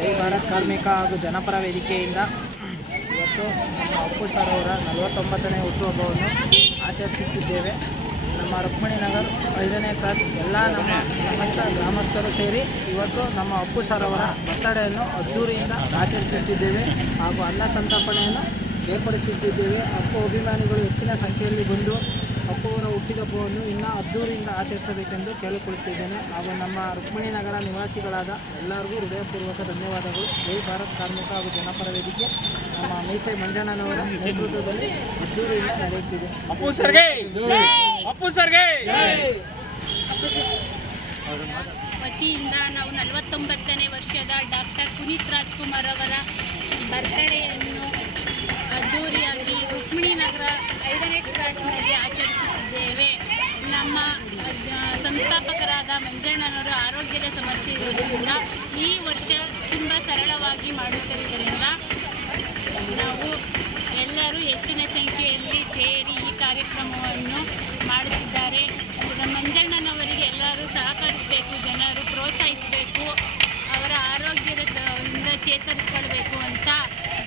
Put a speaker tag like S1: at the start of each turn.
S1: ಭಾರತ್ ಕಾರ್ಮಿಕ ಹಾಗೂ ಜನಪರ ವೇದಿಕೆಯಿಂದ ಇವತ್ತು ನಮ್ಮ ಅಪ್ಪು ಸರ್ ಅವರ ನಲವತ್ತೊಂಬತ್ತನೇ ಹುಟ್ಟುಹಬ್ಬವನ್ನು ಆಚರಿಸುತ್ತಿದ್ದೇವೆ. ನಮ್ಮ ರುಕ್ಮಿಣಿ ನಗರ್ ಐದನೇ ಕ್ಲಾಸ್ ಎಲ್ಲ ನಮ್ಮ ಸಮಸ್ತ ಗ್ರಾಮಸ್ಥರು ಸೇರಿ ಇವತ್ತು ನಮ್ಮ ಅಪ್ಪು ಸರ್ ಅವರ ಬರ್ತಡೆಯನ್ನು ಅದ್ದೂರಿಯಿಂದ ಆಚರಿಸುತ್ತಿದ್ದೇವೆ ಹಾಗೂ ಅನ್ನ ಸಂತರ್ಪಣೆಯನ್ನು ಏರ್ಪಡಿಸುತ್ತಿದ್ದೇವೆ. ಅಪ್ಪು ಅಭಿಮಾನಿಗಳು ಹೆಚ್ಚಿನ ಸಂಖ್ಯೆಯಲ್ಲಿ ಬಂದು ಅಪ್ಪು ಅವರ ಹುಟ್ಟಿದಬ್ಬವನ್ನು ಇನ್ನೂ ಅದ್ದೂರಿಯಿಂದ ಆಚರಿಸಬೇಕೆಂದು ಕೇಳಿಕೊಳ್ಳುತ್ತಿದ್ದೇನೆ. ಹಾಗೂ ನಮ್ಮ ರುಕ್ಮಿಣಿ ನಗರ ನಿವಾಸಿಗಳಾದ ಎಲ್ಲರಿಗೂ ಹೃದಯಪೂರ್ವಕ ಧನ್ಯವಾದಗಳು. ಜೈ ಭಾರತ್ ಕಾರ್ಮಿಕ ಹಾಗೂ ಜನಪರ ವೇದಿಕೆ. ನಮ್ಮ ಮೀಸೆ ಮಂಜಣ್ಣನವರ ನೇತೃತ್ವದಲ್ಲಿ ಅದ್ದೂರಿಯಿಂದ ನಡೆಯುತ್ತಿದೆ.
S2: ಅಪ್ಪು ಸರ್ಗೆ! ಅಪ್ಪು ಸರ್ಗೆ!
S3: ವತಿಯಿಂದ ನಾವು ನಲವತ್ತೊಂಬತ್ತನೇ ವರ್ಷದ ಡಾಕ್ಟರ್ ಪುನೀತ್ ರಾಜ್ಕುಮಾರ್ ಅವರ ಬರ್ತಡೇಯನ್ನು ಅದ್ದೂರಿಯಾಗಿ ರುಕ್ಮಿಣಿ ನಗರ ಐದನೇ ಕ್ಲಾಸ್ನಲ್ಲಿ ಆಚರಿಸಿ ಸಂಸ್ಥಾಪಕರಾದ ಮಂಜಣ್ಣನವರು ಆರೋಗ್ಯದ ಸಮಸ್ಯೆ ಇರುವುದರಿಂದ ಈ ವರ್ಷ ತುಂಬ ಸರಳವಾಗಿ ಮಾಡುತ್ತಿರುವುದರಿಂದ ನಾವು ಎಲ್ಲರೂ ಹೆಚ್ಚಿನ ಸಂಖ್ಯೆಯಲ್ಲಿ ಸೇರಿ ಈ ಕಾರ್ಯಕ್ರಮವನ್ನು ಮಾಡುತ್ತಿದ್ದಾರೆ. ಮಂಜಣ್ಣನವರಿಗೆ ಎಲ್ಲರೂ ಸಹಕರಿಸಬೇಕು. ಜನರು